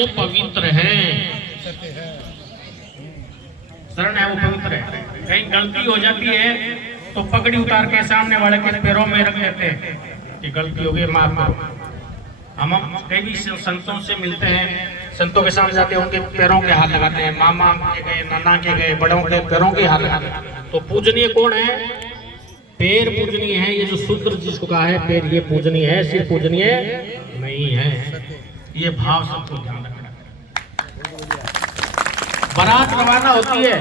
वो पवित्र है, शरण है वो पवित्र है। कहीं गलती हो जाती है तो पगड़ी उतार के सामने वाले के पैरों में रख देते हैं कि गलती हो गई माफ करो। हम कई भी संतों से मिलते हैं, संतों के सामने जाते हैं, उनके पैरों के हाथ लगाते हैं, मामा के गए, नाना के गए, बड़ों के पैरों के हाथ लगाते हैं। तो पूजनीय कौन है? पैर पूजनीय है। ये जो सूत्र जिसको कहा है पैर, ये पूजनीय है, सिर्फ पूजनीय नहीं है। ये भाव सबको ध्यान रखना। बारात रवाना होती है,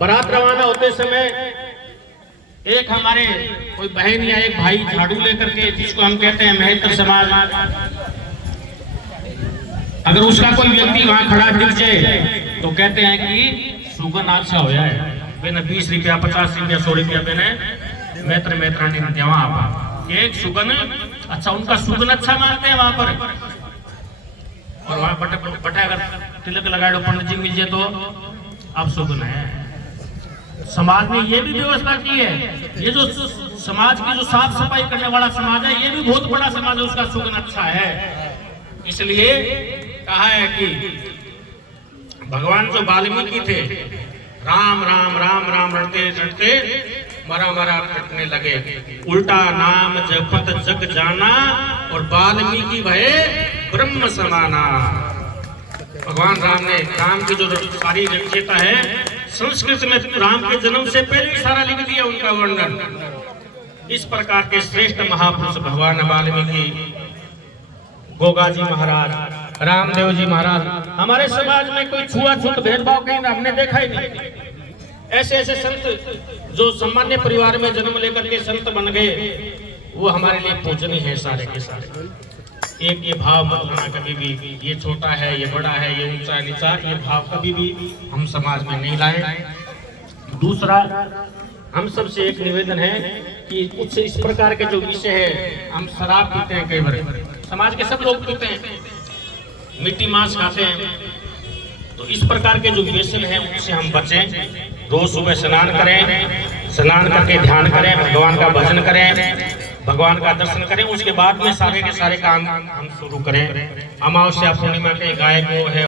बारात रवाना होते समय एक हमारे कोई बहन या एक भाई झाड़ू लेकर के, जिसको हम कहते हैं महत्व समाज, अगर उसका कोई व्यक्ति वहां खड़ा दिख जाए तो कहते हैं कि सुगन अच्छा होया है, मैंने 20 रुपया 50 रुपया 100 रुपया मैंने मैत्र मैत्रानी देवा आप एक सुगन अच्छा, उनका सुगन अच्छा मानते हैं वहां पर। और वहां बटे अगर तिलक लगा दो पंडित जी मिल जाए तो अब सुगन है। समाज ने ये भी व्यवस्था की है, ये जो समाज की जो साफ सफाई करने वाला समाज है, ये भी बहुत बड़ा समाज है, उसका सुगन अच्छा है। इसलिए कहा है कि भगवान जो वाल्मीकि थे, राम राम राम राम रटते रटते मरा मरा कटने लगे, उल्टा नाम जपत जग जाना और वाल्मीकि भये ब्रह्म समाना। भगवान राम ने राम की जो सारी रचयिता है, संस्कृत में राम के जन्म से पहले ही सारा लिख दिया उनका वर्णन। इस प्रकार के श्रेष्ठ महापुरुष भगवान वाल्मीकि, गोगा जी महाराज, रामदेव जी महाराज, हमारे समाज में कोई छुआछूत भेदभाव कहीं हमने देखा ही नहीं। ऐसे ऐसे संत जो सामान्य परिवार में जन्म लेकर के संत बन गए, वो हमारे लिए पूजनीय है सारे के सारे। एक ये भाव मत लेना कभी भी, ये छोटा है, ये बड़ा है, ये ऊंचा है नीचा, ये भाव कभी भी हम समाज में नहीं लाए। दूसरा, हम सबसे एक निवेदन है कि कुछ इस प्रकार के जो विषय है, हम शराब पीते हैं, कई बार समाज के सब लोग पीते हैं, मिट्टी मांस खाते हैं, तो इस प्रकार के जो व्यसन है उनसे हम बचें। रोज सुबह स्नान करें, स्नान करके ध्यान करें, भगवान का भजन करें, भगवान का दर्शन करें, उसके बाद में सारे के सारे काम हम शुरू करें। अमावस्या पूर्णिमा के गाय को है